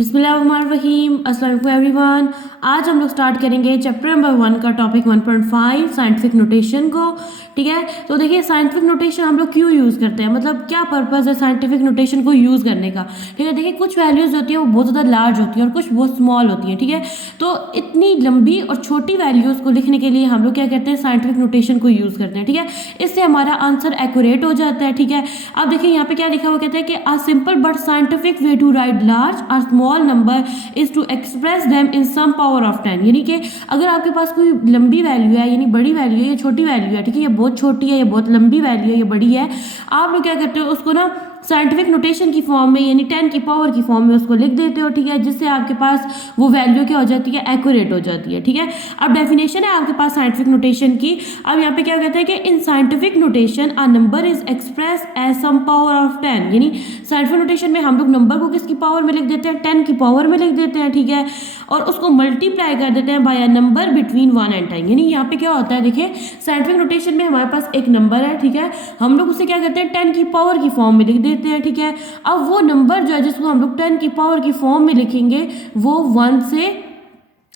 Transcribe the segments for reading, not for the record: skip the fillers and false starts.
बिस्मिल्लाहिर्रहमानिर्रहीम, अस्सलाम वालेकुम एवरीवन। आज हम लोग स्टार्ट करेंगे चैप्टर नंबर 1 का टॉपिक 1.5 साइंटिफिक नोटेशन को। ठीक है, तो देखिए साइंटिफिक नोटेशन हम लोग क्यों यूज़ करते हैं, मतलब क्या पर्पज़ है साइंटिफिक नोटेशन को यूज़ करने का। ठीक है, देखिए कुछ वैल्यूज़ होती है वो बहुत ज़्यादा लार्ज होती है और कुछ बहुत स्मॉल होती है। ठीक है, तो इतनी लंबी और छोटी वैल्यूज़ को लिखने के लिए हम लोग क्या करते हैं, साइंटिफिक नोटेशन को यूज़ करते हैं। ठीक है, इससे हमारा आंसर एक्यूरेट हो जाता है। ठीक है, अब देखिए यहाँ पे क्या लिखा हुआ, कहते हैं कि a simple but scientific way to write large or small number is to express them in some power of 10। यानी कि अगर आपके पास कोई लंबी वैल्यू है, यानी बड़ी वैल्यू है या छोटी वैल्यू है, ठीक है, ये बहुत छोटी है, ये बहुत लंबी वैल्यू है, ये बड़ी है, आप लोग क्या करते हो उसको ना साइंटिफिक नोटेशन की फॉर्म में यानी 10 की पावर की फॉर्म में उसको लिख देते हो। ठीक है, जिससे आपके पास वो वैल्यू क्या हो जाती है, एक्यूरेट हो जाती है। ठीक है, अब डेफिनेशन है आपके पास साइंटिफिक नोटेशन की। अब यहाँ पे क्या कहते हैं कि in scientific notation a number is express as some power of 10। यानी साइंटिफिक नोटेशन में हम लोग नंबर को किसकी पावर में लिख देते हैं, 10 की पावर में लिख देते हैं। ठीक है, और उसको मल्टीप्लाई कर देते हैं by a number between 1 and 10। यानी यहाँ पे क्या होता है, देखिए साइंटिफिक नोटेशन में हमारे पास एक नंबर है। ठीक है, हम लोग उसे क्या करते हैं, 10 की पावर की फॉर्म में लिख देते हैं। ठीक है, अब वो नंबर जो है जिसको हम लोग 10 की पावर की फॉर्म में लिखेंगे वो 1 से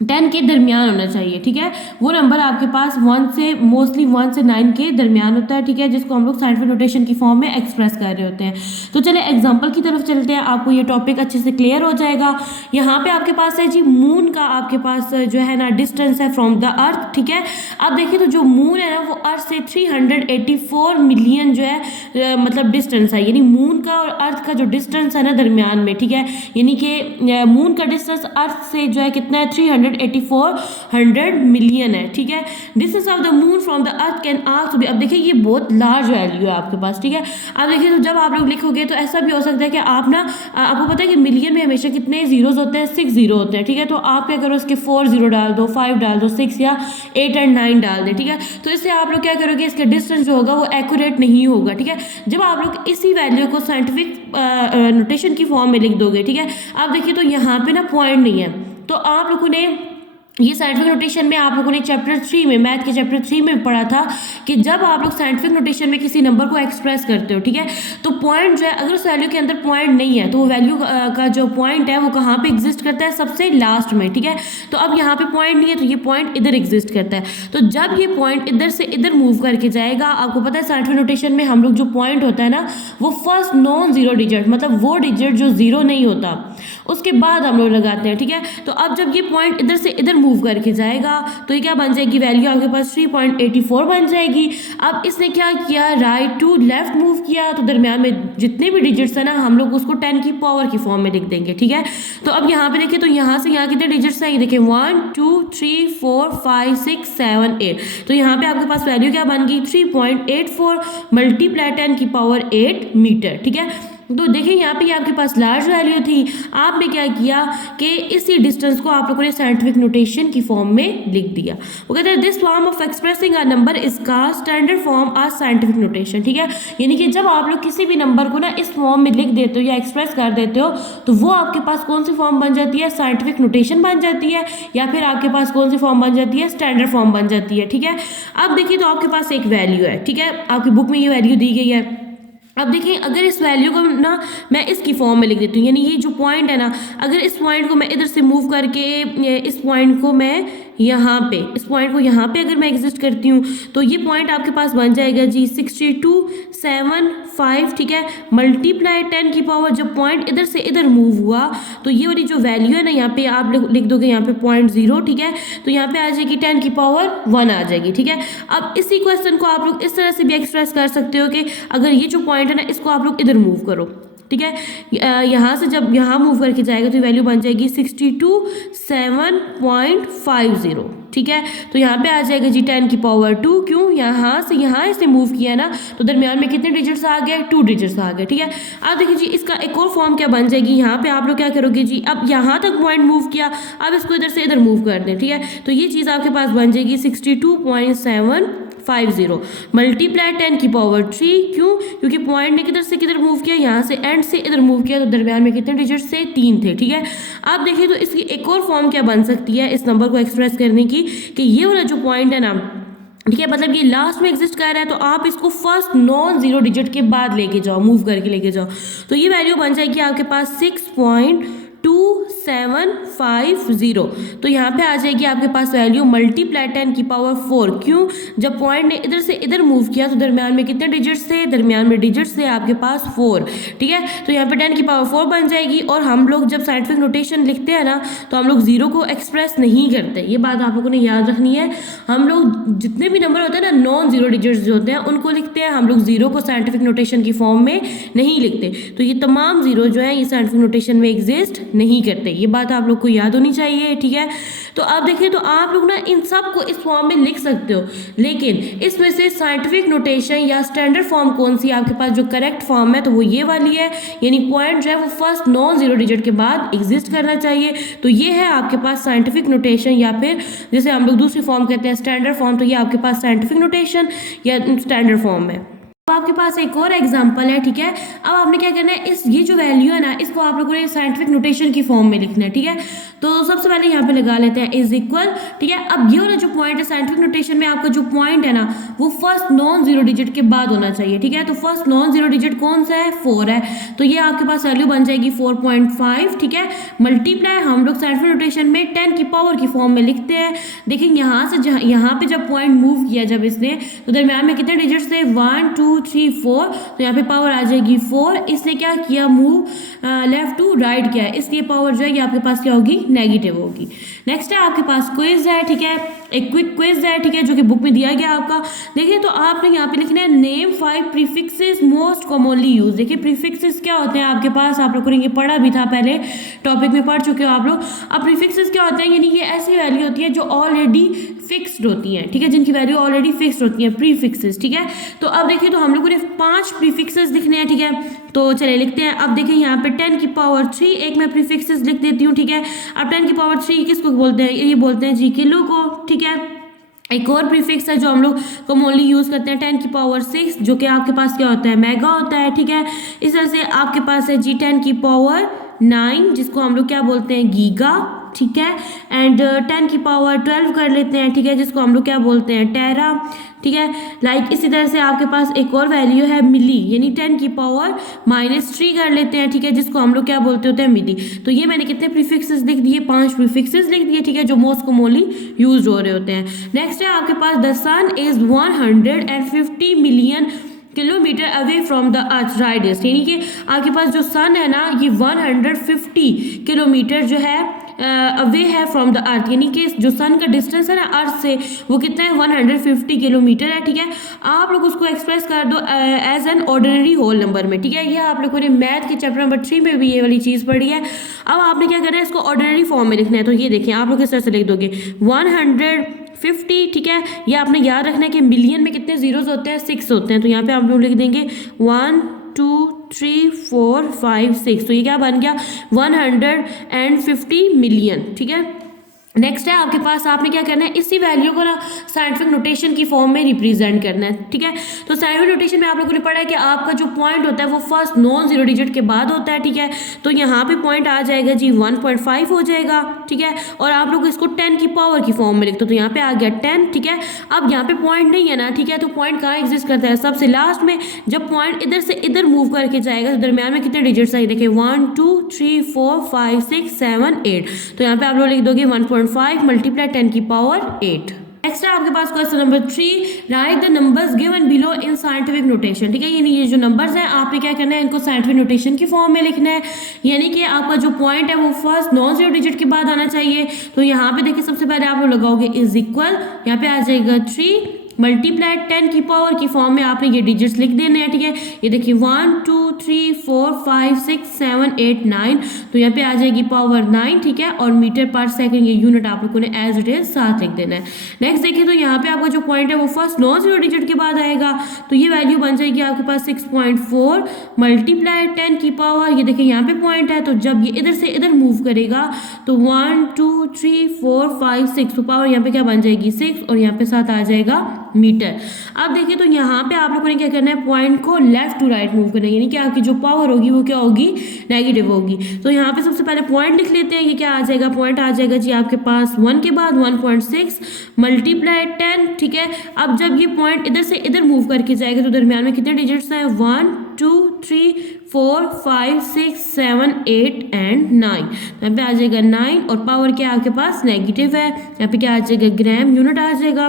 10 के दरमियान होना चाहिए। ठीक है, वो नंबर आपके पास 1 से मोस्टली 1 से 9 के दरमियान होता है। ठीक है, जिसको हम लोग साइंटिफिक नोटेशन की फॉर्म में एक्सप्रेस कर रहे होते हैं। तो चलिए एग्जांपल की तरफ चलते हैं, आपको ये टॉपिक अच्छे से क्लियर हो जाएगा। यहाँ पे आपके पास है जी मून का आपके पास जो है ना डिस्टेंस है फ्रॉम द अर्थ। ठीक है, अब देखिए तो जो मून है ना वो अर्थ से 384 मिलियन जो है मतलब डिस्टेंस है, यानी मून का और अर्थ का जो डिस्टेंस है ना दरमियान में। ठीक है, यानी कि मून का डिस्टेंस अर्थ से जो है कितना है, 384 मिलियन है। ठीक है, distance of the moon from the earth can also be. अब देखिए ये बहुत लार्ज वैल्यू है आपके पास। ठीक है, अब देखिए तो जब आप लोग लिखोगे तो ऐसा भी हो सकता है कि आप ना आपको पता है कि मिलियन में हमेशा कितने जीरोज होते हैं, 6 जीरो होते हैं। ठीक है, तो आप क्या करो इसके 4 जीरो डाल दो, 5 डाल दो, 6 या 8 एंड 9 डाल दें। ठीक है, तो इससे आप लोग क्या करोगे, इसके डिस्टेंस जो होगा वो एक्यूरेट नहीं होगा। ठीक है, जब आप लोग इसी वैल्यू को साइंटिफिक नोटेशन की फॉर्म में लिख दोगे, ठीक है, आप देखिए तो यहाँ पे ना पॉइंट नहीं है, तो आप लोगों ने ये साइंटिफिक नोटेशन में आप लोगों ने चैप्टर 3 में, मैथ के चैप्टर 3 में पढ़ा था कि जब आप लोग साइंटिफिक नोटेशन में किसी नंबर को एक्सप्रेस करते हो, ठीक है, तो पॉइंट जो है अगर उस वैल्यू के अंदर पॉइंट नहीं है तो वो वैल्यू का जो पॉइंट है वो कहाँ पे एग्जिस्ट करता है, सबसे लास्ट में। ठीक है, तो अब यहाँ पे पॉइंट नहीं है तो ये पॉइंट इधर एग्जिस्ट करता है। तो जब ये पॉइंट इधर से इधर मूव करके जाएगा, आपको पता है साइंटिफिक नोटेशन में हम लोग जो पॉइंट होता है ना वो फर्स्ट नॉन जीरो डिजिट, मतलब वो डिजिट जो जीरो नहीं होता उसके बाद हम लोग लगाते हैं। ठीक है, तो अब जब ये पॉइंट इधर से इधर मूव करके जाएगा तो ये क्या बन जाएगी, वैल्यू आपके पास 3.84 बन जाएगी। अब इसने क्या किया, राइट टू लेफ्ट मूव किया, तो दरमियान में जितने भी डिजिट्स है ना हम लोग उसको 10 की पावर की फॉर्म में लिख देंगे। ठीक है, तो अब यहाँ पे देखिए तो यहाँ से यहाँ कितने डिजिट्स हैं, ये देखिए 1 2 3 4 5 6 7 8। तो यहाँ पे आपके पास वैल्यू क्या बन गई, 3.84 मल्टीप्लाई 10 की पावर 8 मीटर। ठीक है, तो देखिए यहाँ पे आपके पास लार्ज वैल्यू थी, आपने क्या किया कि इसी डिस्टेंस को आप लोगों ने साइंटिफिक नोटेशन की फॉर्म में लिख दिया। वो कहते हैं this form of expressing a number is का standard form of scientific notation. ठीक है, यानी कि जब आप लोग किसी भी नंबर को ना इस फॉर्म में लिख देते हो या एक्सप्रेस कर देते हो तो वो आपके पास कौन सी फॉर्म बन जाती है, साइंटिफिक नोटेशन बन जाती है, या फिर आपके पास कौन सी फॉर्म बन जाती है, स्टैंडर्ड फॉर्म बन जाती है। ठीक है, अब देखिए तो आपके पास एक वैल्यू है, ठीक है, आपकी बुक में ये वैल्यू दी गई है। अब देखिए अगर इस वैल्यू को ना मैं इसकी फॉर्म में लिख देती हूँ, यानी ये जो पॉइंट है ना, अगर इस पॉइंट को मैं इधर से मूव करके इस पॉइंट को मैं यहाँ पे, इस पॉइंट को यहाँ पे अगर मैं एग्जिस्ट करती हूँ तो ये पॉइंट आपके पास बन जाएगा जी 6275। ठीक है, मल्टीप्लाई 10 की पावर, जब पॉइंट इधर से इधर मूव हुआ तो ये वाली जो वैल्यू है ना यहाँ पे आप लिख दोगे यहाँ पे 0.0। ठीक है, तो यहाँ पे आ जाएगी 10 की पावर 1 आ जाएगी। ठीक है, अब इसी क्वेश्चन को आप लोग इस तरह से भी एक्सप्रेस कर सकते हो कि अगर ये जो पॉइंट है ना इसको आप लोग इधर मूव करो। ठीक है, यहाँ से जब यहाँ मूव करके जाएगा तो वैल्यू बन जाएगी 627.50। ठीक है, तो यहाँ पे आ जाएगा जी 10 की पावर 2। क्यों, यहाँ से यहाँ इसे मूव किया ना तो दरमियान में कितने डिजिट्स आ गए, 2 डिजिट्स आ गए। ठीक है, अब देखिए जी इसका एक और फॉर्म क्या बन जाएगी, यहाँ पे आप लोग क्या करोगे जी, अब यहाँ तक पॉइंट मूव किया, अब इसको इधर से इधर मूव कर दें। ठीक है, तो ये चीज़ आपके पास बन जाएगी 62.750 मल्टीप्लाई 10 की पावर 3। क्यों, क्योंकि पॉइंट ने किधर से किधर मूव किया, यहाँ से एंड से इधर मूव किया, तो दरमियान में कितने डिजिट्स थे, 3 थे। ठीक है, आप देखिए तो इसकी एक और फॉर्म क्या बन सकती है इस नंबर को एक्सप्रेस करने की, कि ये वाला जो पॉइंट है ना, ठीक है, मतलब ये लास्ट में एग्जिस्ट कर रहा है तो आप इसको फर्स्ट नॉन जीरो डिजिट के बाद लेके जाओ, मूव करके लेके जाओ, तो ये वैल्यू बन जाएगी आपके पास 6.2 2750। तो यहाँ पे आ जाएगी आपके पास वैल्यू मल्टीप्लाई 10 की पावर 4। क्यों? जब पॉइंट ने इधर से इधर मूव किया तो दरमियान में कितने डिजिट्स थे? दरमियान में डिजिट्स थे आपके पास 4। ठीक है, तो यहाँ पे 10 की पावर 4 बन जाएगी। और हम लोग जब साइंटिफिक नोटेशन लिखते हैं ना तो हम लोग जीरो को एक्सप्रेस नहीं करते, ये बात आप लोगों ने याद रखनी है। हम लोग जितने भी नंबर होते हैं ना नॉन जीरो डिजिट्स जो होते हैं उनको लिखते हैं, हम लोग जीरो को साइंटिफिक नोटेशन की फॉर्म में नहीं लिखते। तो ये तमाम जीरो जो है ये साइंटिफिक नोटेशन में एग्जिस्ट नहीं करते, ये बात आप लोग को याद होनी चाहिए। ठीक है, तो आप देखिए तो आप लोग ना इन सब को इस फॉर्म में लिख सकते हो, लेकिन इसमें से साइंटिफिक नोटेशन या स्टैंडर्ड फॉर्म कौन सी आपके पास जो करेक्ट फॉर्म है तो वो ये वाली है, यानी पॉइंट जो है वो फर्स्ट नॉन जीरो डिजिट के बाद एग्जिस्ट करना चाहिए। तो ये है आपके पास साइंटिफिक नोटेशन, या फिर जैसे हम लोग दूसरी फॉर्म कहते हैं स्टैंडर्ड फॉर्म, तो ये आपके पास साइंटिफिक नोटेशन या स्टैंडर्ड फॉर्म है। आपके पास एक और एग्जांपल है। ठीक है, अब आपने क्या करना है, इस ये जो वैल्यू है ना इसको आप लोगों ने साइंटिफिक नोटेशन की फॉर्म में लिखना है। ठीक है, तो सबसे पहले यहाँ पे लगा लेते हैं इज इक्वल। ठीक है, अब ये वाला जो पॉइंट है साइंटिफिक नोटेशन में आपका जो पॉइंट है ना वो फर्स्ट नॉन जीरो डिजिट के बाद होना चाहिए। ठीक है, तो फर्स्ट नॉन जीरो डिजिट कौन सा है? 4 है, तो ये आपके पास वैल्यू बन जाएगी 4.5। ठीक है, मल्टीप्लाई हम लोग साइंटिफिक नोटेशन में 10 की पावर की फॉर्म में लिखते हैं। देखिए यहाँ से यहाँ पे जब पॉइंट मूव किया जब इसने तो दरम्यान में कितने डिजिट्स थे? 1 2 3 4, तो यहाँ पे पावर आ जाएगी 4। इसने क्या किया? मूव लेफ्ट टू राइट किया है, इसलिए पावर जो है ये आपके पास क्या होगी? नेगेटिव होगी। नेक्स्ट है आपके पास क्विज है। ठीक है, एक क्विक क्विज है। ठीक है, जो कि बुक में दिया गया आपका। देखिए तो आपने यहाँ पे लिखना है name 5 prefixes most commonly use. देखिए प्रीफिक्सेस क्या होते हैं आपके पास, आप लोगों ने ये पढ़ा भी था, पहले टॉपिक में पढ़ चुके हो आप लोग। अब प्रीफिक्सेस क्या होते हैं, यानी ये ऐसी वैल्यू होती है जो ऑलरेडी फिक्स्ड होती हैं। ठीक है, जिनकी वैल्यू ऑलरेडी फिक्स्ड होती है, प्रीफिक्सेस। ठीक है, तो अब देखिए तो हम लोगों ने 5 प्रीफिक्सेस लिखने हैं। ठीक है, तो चलिए लिखते हैं। अब देखिए यहाँ पे 10 की पावर 3 एक मैं प्रीफिक्सेस लिख देती हूँ। ठीक है, अब 10 की पावर 3 किसको बोलते हैं? ये बोलते हैं जी किलो को। ठीक है, एक और प्रीफिक्स है जो हम लोग कॉमनली यूज़ करते हैं 10 की पावर 6, जो कि आपके पास क्या होता है? मेगा होता है। ठीक है, इस तरह से आपके पास है जी 10 की पावर 9, जिसको हम लोग क्या बोलते हैं? गीगा। ठीक है, एंड 10 की पावर 12 कर लेते हैं। ठीक है, जिसको हम लोग क्या बोलते हैं? टेरा। ठीक है, लाइक इसी तरह से आपके पास एक और वैल्यू है मिली, यानी 10 की पावर -3 कर लेते हैं। ठीक है, जिसको हम लोग क्या बोलते होते हैं? मिली। तो ये मैंने कितने प्रीफिक्सेस लिख दिए? 5 प्रीफिक्सेस लिख दिए। ठीक है, जो मोस्ट कॉमनली यूज हो रहे होते हैं। नेक्स्ट है आपके पास the sun is 150 million kilometre away from the earth राइडेस्ट, यानी कि आपके पास जो सन है ना ये 150 किलोमीटर जो है अवे है फ्रॉम द अर्थ, यानी कि जो सन का डिस्टेंस है ना अर्थ से वो कितना है? 150 किलोमीटर है। ठीक है, आप लोग उसको एक्सप्रेस कर दो as an ordinary whole number में। ठीक है, ये आप लोगों ने मैथ के चैप्टर नंबर 3 में भी ये वाली चीज़ पढ़ी है। अब आपने क्या करना है? इसको ऑर्डिनरी फॉर्म में लिखना है। तो ये देखिए आप लोग इस तरह से लिख दोगे 150। ठीक है, ये आपने याद रखना है कि मिलियन में कितने जीरोस होते हैं? 6 होते हैं। तो यहाँ पे आप लोग लिख देंगे 1 2 3 4 5 6, तो ये क्या बन गया? 150 मिलियन। ठीक है, नेक्स्ट है आपके पास आपने क्या करना है? इसी वैल्यू को ना साइंटिफिक नोटेशन की फॉर्म में रिप्रेजेंट करना है। ठीक है, तो साइंटिफिक नोटेशन में आप लोगों ने पढ़ा है कि आपका जो पॉइंट होता है वो फर्स्ट नॉन जीरो डिजिट के बाद होता है। ठीक है, तो यहाँ पे पॉइंट आ जाएगा जी 1.5 हो जाएगा। ठीक है, और आप लोग इसको 10 की पावर की फॉर्म में लिखते हो, तो यहाँ पे आ गया 10। ठीक है, अब यहाँ पे पॉइंट नहीं है ना। ठीक है, तो पॉइंट कहाँ एग्जिस्ट करता है? सबसे लास्ट में। जब पॉइंट इधर से इधर मूव करके जाएगा तो दरमियान में कितने डिजिट्स आए? देखिए 1 2 3 4 5 6 7 8, तो यहाँ पे आप लोग लिख दोगे 1.5 मल्टीप्लाई 10 की पावर 8। नेक्स्ट है आपके पास question number 3, write the numbers given below in scientific notation. ठीक है, यानी ये जो नंबर्स हैं आपने क्या करना है? इनको साइंटिफिक नोटेशन की फॉर्म में लिखना है, यानी कि आपका जो पॉइंट है वो फर्स्ट नॉन जीरो डिजिट के बाद आना चाहिए। तो यहाँ पे देखिए सबसे पहले आप लोग लगाओगे इज इक्वल, यहाँ पे आ जाएगा 3 मल्टीप्लाई 10 की पावर की फॉर्म में आपने ये डिजिट्स लिख देने हैं। ठीक है, ये देखिए 1 2 3 4 5 6 7 8 9, तो यहाँ पे आ जाएगी पावर 9। ठीक है, और मीटर पर सेकंड ये यूनिट आप लोगों ने एज इट इज साथ लिख देना है। नेक्स्ट देखिए तो यहाँ पे आपका जो पॉइंट है वो फर्स्ट नॉन जीरो डिजिट के बाद आएगा, तो ये वैल्यू बन जाएगी आपके पास 6.4 मल्टीप्लाई 10 की पावर, ये देखिए यहाँ पे पॉइंट है, तो जब ये इधर से इधर मूव करेगा तो 1 2 3 4 5 6, तो पावर यहाँ पे क्या बन जाएगी? 6, और यहाँ पे साथ आ जाएगा मीटर। अब देखिए तो यहाँ पे आप लोगों ने क्या करना है? पॉइंट को लेफ्ट टू राइट मूव करना है, यानी कि आपकी जो पावर होगी वो क्या होगी? नेगेटिव होगी। तो यहाँ पे सबसे पहले पॉइंट लिख लेते हैं। ये क्या आ जाएगा? पॉइंट आ जाएगा जी आपके पास 1 के बाद 1.6 मल्टीप्लाई 10। ठीक है, अब जब ये पॉइंट इधर से इधर मूव करके जाएगा तो दरमियान में कितने डिजिट्स हैं? 1 2 3 4 5 6 7 8 एंड 9। यहाँ पे आ जाएगा 9 और पावर क्या आपके पास नेगेटिव है, यहाँ पे क्या आ जाएगा ग्राम यूनिट आ जाएगा।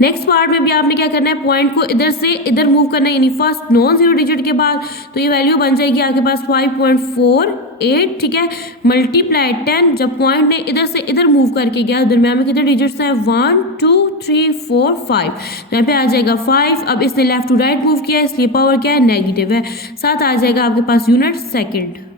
नेक्स्ट पार्ट में भी आपने क्या करना है, पॉइंट को इधर से इधर मूव करना है, यानी फर्स्ट नॉन जीरो डिजिट के बाद, तो ये वैल्यू बन जाएगी आपके पास 5.48, ठीक है, मल्टीप्लाई 10। जब पॉइंट ने इधर से इधर मूव करके गया, दरम्यान में कितने डिजिट्स हैं, 1 2 3 4 5, यहाँ पे आ जाएगा 5। अब इसने लेफ्ट टू राइट मूव किया, इसलिए पावर क्या है, नेगेटिव है। साथ आ जाएगा आपके पास यूनिट सेकेंड।